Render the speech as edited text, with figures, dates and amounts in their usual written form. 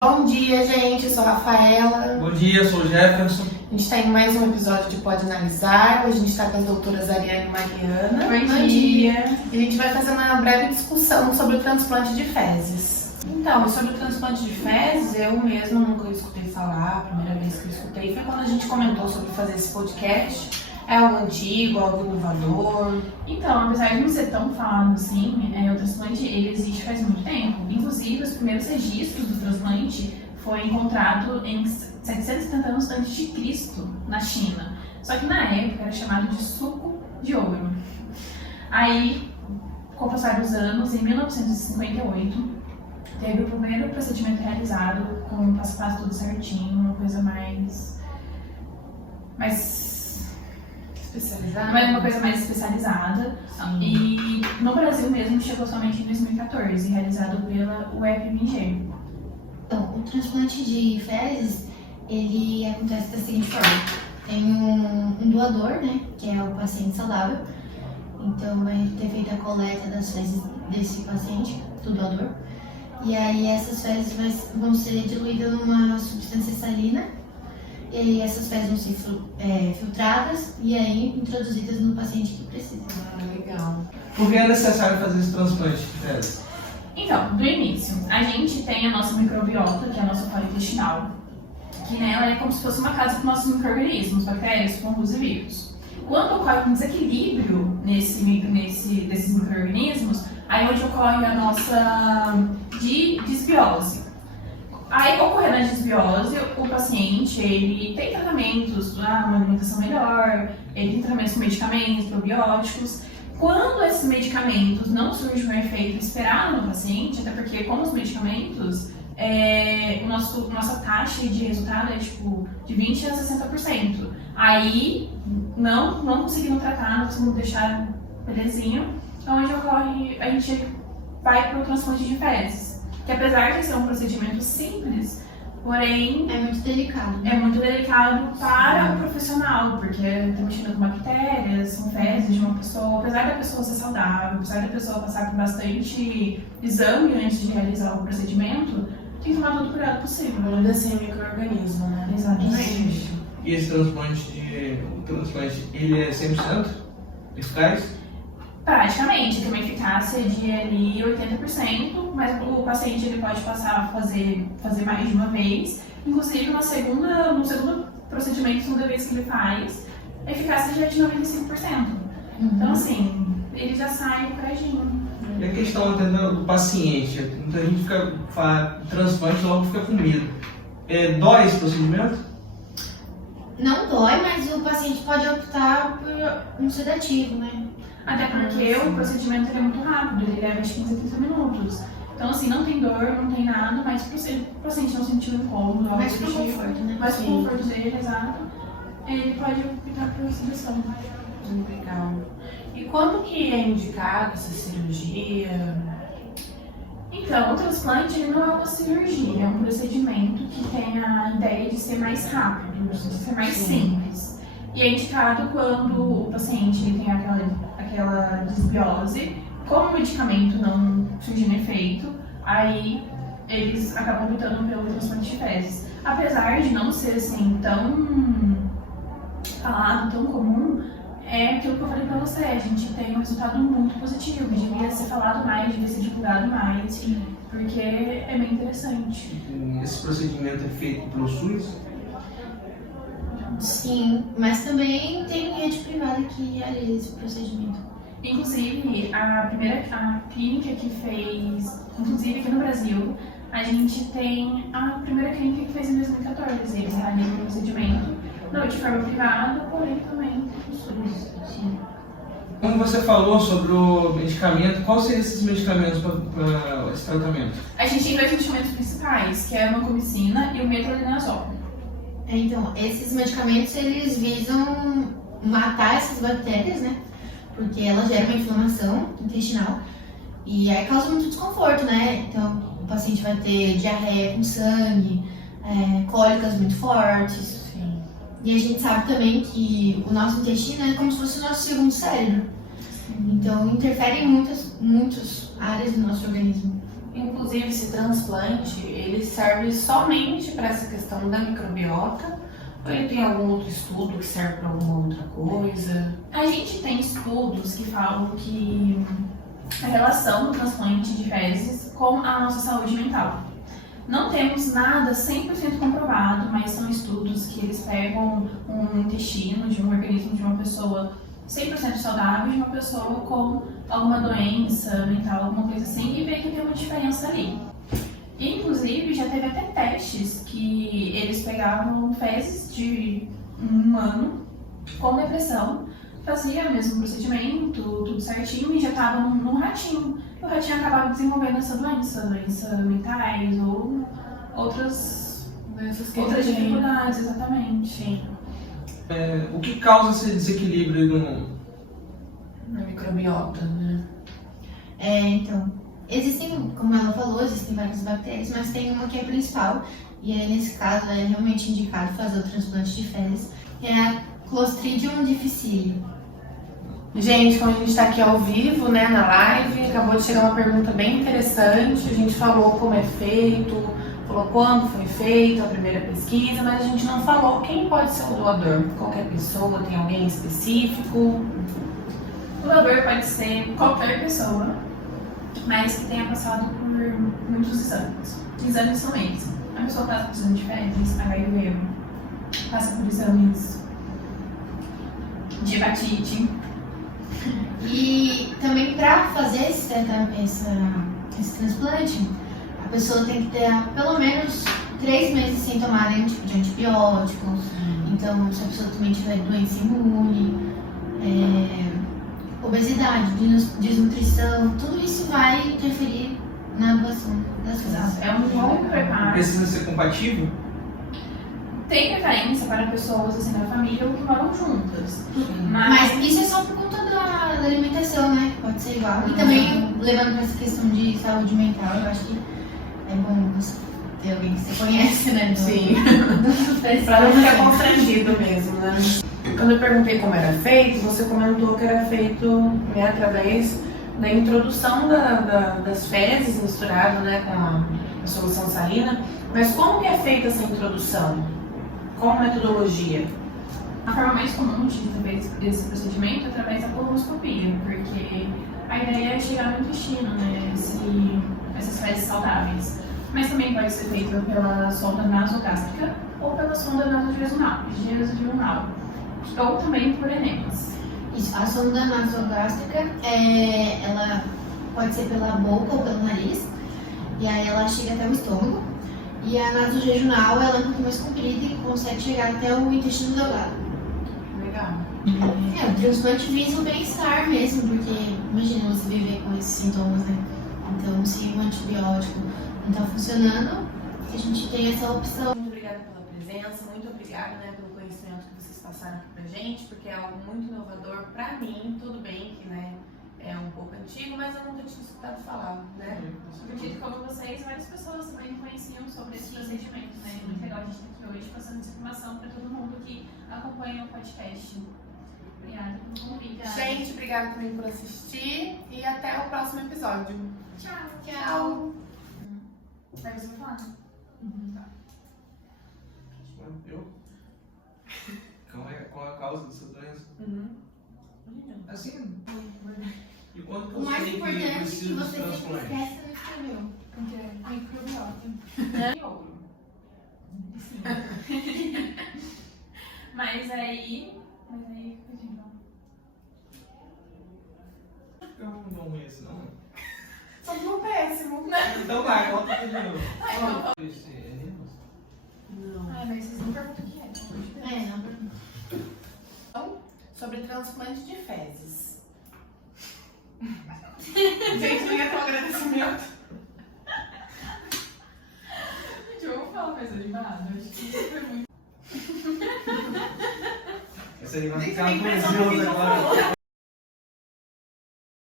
Bom dia, gente. Eu sou a Rafaela. Bom dia, eu sou o Jefferson. A gente está em mais um episódio de Pode Analisar. Hoje a gente está com as doutoras Ariane e Mariana. Bom dia. E a gente vai fazer uma breve discussão sobre o transplante de fezes. Então, sobre o transplante de fezes, eu mesma nunca escutei falar. A primeira vez que eu escutei foi quando a gente comentou sobre fazer esse podcast. É algo antigo, algo inovador. Então, apesar de não ser tão falado assim, o transplante ele existe faz muito tempo. Inclusive, os primeiros registros do transplante foi encontrado em 770 anos antes de Cristo, na China. Só que na época era chamado de suco de ouro. Aí, com o passar dos anos, em 1958, teve o primeiro procedimento realizado com o passo a passo tudo certinho, uma coisa mais Especializada? mas uma coisa mais especializada. Sim. E no Brasil mesmo chegou somente em 2014, realizado pela UFMG. Então, o transplante de fezes, ele acontece da seguinte forma. Tem um doador, né, que é o paciente saudável. Então, vai ter feito a coleta das fezes desse paciente, do doador. E aí, essas fezes vão ser diluídas numa substância salina. E aí, essas fezes vão ser filtradas e aí introduzidas no paciente que precisa. Legal. Por que é necessário fazer esse transplante de fezes? Então, do início, a gente tem a nossa microbiota, que é a nossa flora intestinal, que nela é como se fosse uma casa para os nossos micro-organismos, bactérias, fungos e vírus. Quando ocorre um desequilíbrio desses micro-organismos, aí é onde ocorre a nossa disbiose. Aí, ocorrendo a disbiose, o paciente ele tem tratamentos, uma alimentação melhor, ele tem tratamentos com medicamentos, probióticos. Quando esses medicamentos não surgem um efeito esperado no paciente, até porque com os medicamentos, nossa taxa de resultado é tipo de 20% a 60%. Aí, não conseguindo tratar, não conseguindo deixar belezinho, é onde ocorre, a gente vai para o transplante de fezes. Que apesar de ser um procedimento simples, porém É muito delicado. é muito delicado para o profissional, porque está mexendo com bactérias, são fezes de uma pessoa, apesar da pessoa ser saudável, apesar da pessoa passar por bastante exame antes de realizar o procedimento, tem que tomar todo o cuidado possível. Muda assim o micro-organismo, né? Exatamente. E esse transplante, ele é 100% eficaz? Praticamente, tem uma eficácia de ali 80%, mas o paciente ele pode passar a fazer mais de uma vez. Inclusive, no segundo procedimento, segunda vez que ele faz, a eficácia já é de 95%. Então, assim, ele já sai corajinho. E a questão do paciente, muita gente faz transplante e logo fica com medo. Dói esse procedimento? Não dói, mas o paciente pode optar por um sedativo, né? Até porque o procedimento ele é muito rápido, ele leva de 15 a 30 minutos. Então, assim, não tem dor, não tem nada, mas para o paciente não sentir um incômodo, Mais pro conforto, né? mais pro conforto dele, exato, ele pode optar por sedação. Legal. E quando que é indicada essa cirurgia? Então, o transplante ele não é uma cirurgia, é um procedimento que tem a ideia de ser mais rápido, de ser mais simples. E é indicado quando o paciente ele tem aquela disbiose, como o medicamento não surgindo efeito, aí eles acabam optando pelo transplante de fezes. Apesar de não ser assim tão falado, tão comum, é aquilo que eu falei pra você, a gente tem um resultado muito positivo, devia ser falado mais, devia ser divulgado mais, porque é bem interessante. Esse procedimento é feito pelo SUS? Sim, mas também tem rede privada que realiza esse procedimento. Inclusive, a clínica que fez, inclusive aqui no Brasil, a gente tem a primeira clínica que fez em 2014, eles realizam o procedimento, não de forma privada, porém também no SUS. Sim. Como você falou sobre o medicamento, quais seriam esses medicamentos para esse tratamento? A gente tem dois medicamentos principais, que é a vancomicina e o metronidazol. Então, esses medicamentos, eles visam matar essas bactérias, né? Porque elas geram uma inflamação intestinal e aí causa muito desconforto, né? Então, o paciente vai ter diarreia com sangue, cólicas muito fortes. Sim. E a gente sabe também que o nosso intestino é como se fosse o nosso segundo cérebro. Então, interfere em muitas áreas do nosso organismo. Inclusive, esse transplante, ele serve somente para essa questão da microbiota? Ou ele tem algum outro estudo que serve para alguma outra coisa? A gente tem estudos que falam que a relação do transplante de fezes com a nossa saúde mental. Não temos nada 100% comprovado, mas são estudos que eles pegam um intestino de um organismo de uma pessoa 100% saudável e de uma pessoa com alguma doença mental, alguma coisa assim, e vê que tem uma diferença ali. E, inclusive, já teve até testes que eles pegavam fezes de um humano com depressão, fazia o mesmo procedimento, tudo certinho, e injetavam num ratinho. E o ratinho acabava desenvolvendo essa doenças mentais ou outras dificuldades, exatamente. Sim. O que causa esse desequilíbrio Na microbiota, né? Então, existem, como ela falou, existem várias bactérias, mas tem uma que é principal, e aí nesse caso é realmente indicado fazer o transplante de fezes, que é a Clostridium difficile. Gente, como a gente está aqui ao vivo, né, na live, acabou de chegar uma pergunta bem interessante. A gente falou como é feito, falou quando foi feita a primeira pesquisa, mas a gente não falou quem pode ser o doador. Qualquer pessoa, tem alguém específico? O doador pode ser qualquer pessoa, mas que tenha passado por muitos exames. Exames são eles. A pessoa passa por exame de fezes, HIV, passa por exames de hepatite. E também para fazer esse transplante, a pessoa tem que ter pelo menos 3 meses sem tomar nenhum tipo de antibiótico. Então, se a pessoa também tiver doença imune, obesidade, desnutrição, tudo isso vai interferir na doação das fezes. É um longo preparo. Precisa ser compatível? Tem preferência para pessoas assim da família ou que moram juntas. Mas isso é só por conta da alimentação, né? Pode ser igual. E também, levando para essa questão de saúde mental, eu acho que é bom você ter alguém que você conhece, né? Sim. Para não ficar constrangido mesmo, né? Quando eu perguntei como era feito, você comentou que era feito, né, através da introdução das fezes misturado, né, com a solução salina. Mas como que é feita essa introdução? Qual metodologia? A forma mais comum de fazer esse procedimento é através da colposcopia, porque a ideia é chegar no intestino, né, essas fezes saudáveis. Mas também pode ser feito pela sonda nasogástrica ou pela sonda nasojejunal, ou também por enemas. Isso, a sonda nasogástrica, ela pode ser pela boca ou pelo nariz, e aí ela chega até o estômago. E a nasojejunal, ela é um pouco mais comprida e consegue chegar até o intestino delgado. Legal. O transplante visa o bem-estar mesmo, porque imagina você viver com esses sintomas, né? Então, se o antibiótico não está funcionando, a gente tem essa opção. Muito obrigada pela presença, muito obrigada, né, pelo conhecimento que vocês passaram aqui pra gente, porque é algo muito inovador pra mim. Tudo bem que, né, é um pouco antigo, mas eu nunca tinha escutado falar, né? Acredito que, como vocês, várias pessoas também não conheciam sobre esse procedimento, né? É muito legal a gente estar aqui hoje passando essa informação para todo mundo que acompanha o podcast. Obrigada pelo convite. Gente, obrigada também por assistir e até o próximo episódio. Tchau. Tchau! Vai você falar? Tá. Eu? Qual é a causa dessa doença? Assim, e quando O mais você importante é que precisa você de sempre transplante? esquece não escreveu. Porque é microbiota. E ouro. Sim. Mas aí. Eu não dou esse, não. Sou péssimo. Então vai, volta aqui de novo. Ai, não. Esse é enemas? Não. Ah, mas vocês não perguntam o que é. Não. Sobre transplante de fezes. Gente, não ia ter um agradecimento. Gente, eu vou falar coisa animada. Acho que isso foi muito. Esse aí vai Gente, ficar tem impressão que a gente ansioso não agora. falou.